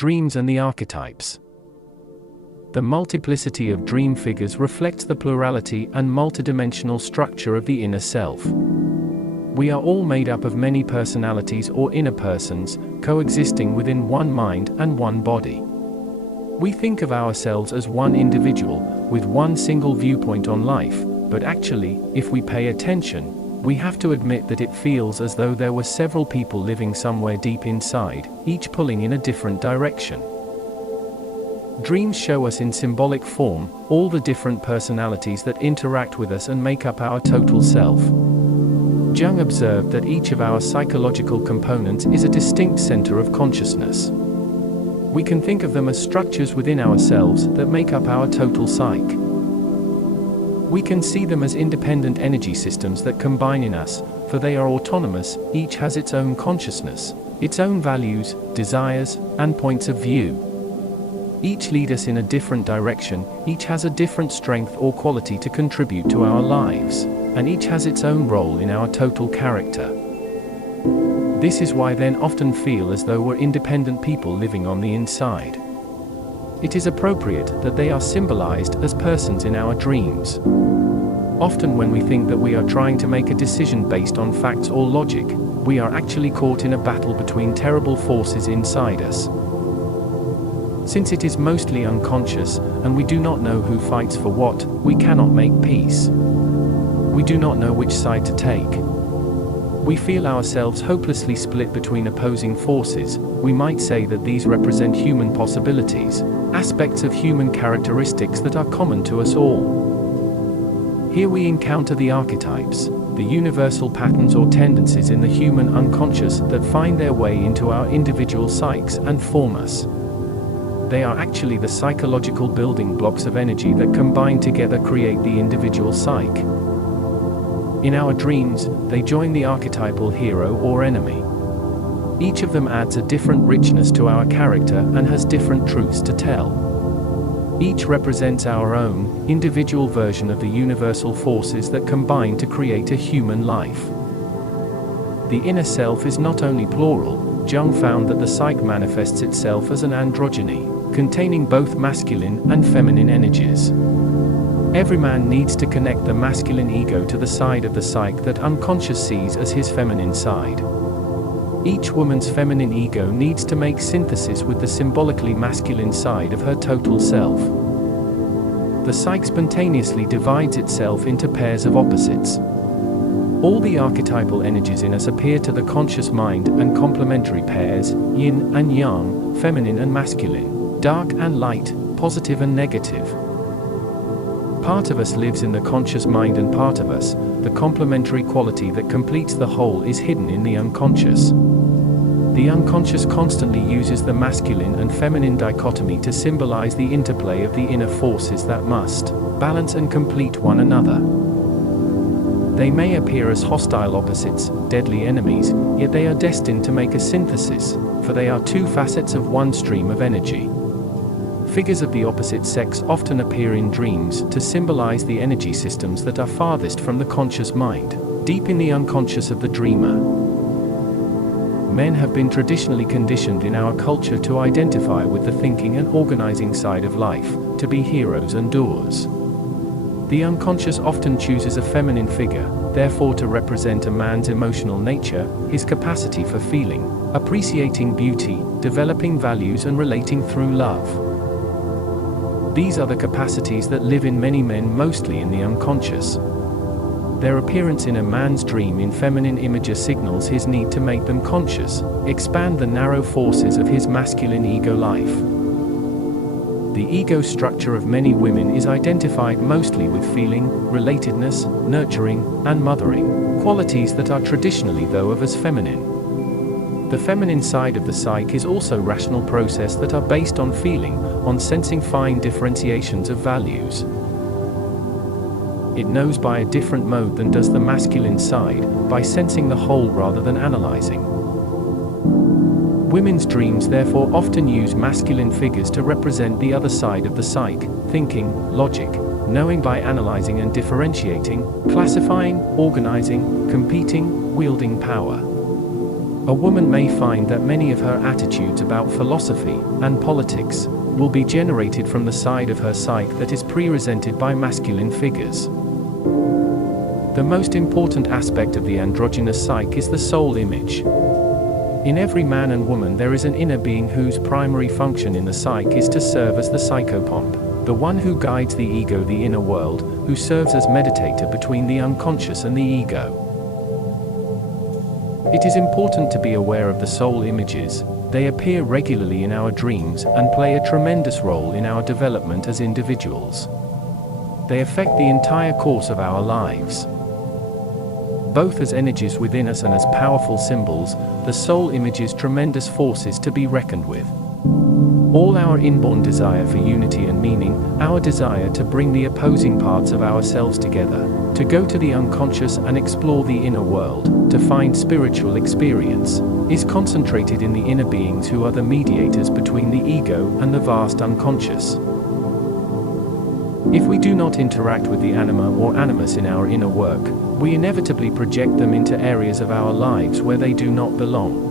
Dreams and the Archetypes. The multiplicity of dream figures reflects the plurality and multidimensional structure of the inner self. We are all made up of many personalities or inner persons, coexisting within one mind and one body. We think of ourselves as one individual, with one single viewpoint on life, but actually, if we pay attention, we have to admit that it feels as though there were several people living somewhere deep inside, each pulling in a different direction. Dreams show us in symbolic form all the different personalities that interact with us and make up our total self. Jung observed that each of our psychological components is a distinct center of consciousness. We can think of them as structures within ourselves that make up our total psyche. We can see them as independent energy systems that combine in us, for they are autonomous, each has its own consciousness, its own values, desires, and points of view. Each lead us in a different direction, each has a different strength or quality to contribute to our lives, and each has its own role in our total character. This is why men often feel as though we're independent people living on the inside. It is appropriate that they are symbolized as persons in our dreams. Often when we think that we are trying to make a decision based on facts or logic, we are actually caught in a battle between terrible forces inside us. Since it is mostly unconscious, and we do not know who fights for what, we cannot make peace. We do not know which side to take. We feel ourselves hopelessly split between opposing forces. We might say that these represent human possibilities, aspects of human characteristics that are common to us all. Here we encounter the archetypes, the universal patterns or tendencies in the human unconscious that find their way into our individual psyches and form us. They are actually the psychological building blocks of energy that combine together create the individual psyche. In our dreams, they join the archetypal hero or enemy. Each of them adds a different richness to our character and has different truths to tell. Each represents our own, individual version of the universal forces that combine to create a human life. The inner self is not only plural. Jung found that the psyche manifests itself as an androgyny, containing both masculine and feminine energies. Every man needs to connect the masculine ego to the side of the psyche that unconscious sees as his feminine side. Each woman's feminine ego needs to make synthesis with the symbolically masculine side of her total self. The psyche spontaneously divides itself into pairs of opposites. All the archetypal energies in us appear to the conscious mind and complementary pairs, yin and yang, feminine and masculine, dark and light, positive and negative. Part of us lives in the conscious mind and part of us, the complementary quality that completes the whole, is hidden in the unconscious. The unconscious constantly uses the masculine and feminine dichotomy to symbolize the interplay of the inner forces that must balance and complete one another. They may appear as hostile opposites, deadly enemies, yet they are destined to make a synthesis, for they are two facets of one stream of energy. Figures of the opposite sex often appear in dreams to symbolize the energy systems that are farthest from the conscious mind, deep in the unconscious of the dreamer. Men have been traditionally conditioned in our culture to identify with the thinking and organizing side of life, to be heroes and doers. The unconscious often chooses a feminine figure, therefore to represent a man's emotional nature, his capacity for feeling, appreciating beauty, developing values and relating through love. These are the capacities that live in many men, mostly in the unconscious. Their appearance in a man's dream in feminine images signals his need to make them conscious, expand the narrow forces of his masculine ego life. The ego structure of many women is identified mostly with feeling, relatedness, nurturing, and mothering, qualities that are traditionally thought of as feminine. The feminine side of the psyche is also rational processes that are based on feeling, on sensing fine differentiations of values. It knows by a different mode than does the masculine side, by sensing the whole rather than analyzing. Women's dreams therefore often use masculine figures to represent the other side of the psyche, thinking, logic, knowing by analyzing and differentiating, classifying, organizing, competing, wielding power. A woman may find that many of her attitudes about philosophy and politics will be generated from the side of her psyche that is pre-resented by masculine figures. The most important aspect of the androgynous psyche is the soul image. In every man and woman there is an inner being whose primary function in the psyche is to serve as the psychopomp, the one who guides the ego, the inner world, who serves as meditator between the unconscious and the ego. It is important to be aware of the soul images. They appear regularly in our dreams and play a tremendous role in our development as individuals. They affect the entire course of our lives. Both as energies within us and as powerful symbols, the soul images tremendous forces to be reckoned with. All our inborn desire for unity and meaning, our desire to bring the opposing parts of ourselves together, to go to the unconscious and explore the inner world, to find spiritual experience, is concentrated in the inner beings who are the mediators between the ego and the vast unconscious. If we do not interact with the anima or animus in our inner work, we inevitably project them into areas of our lives where they do not belong.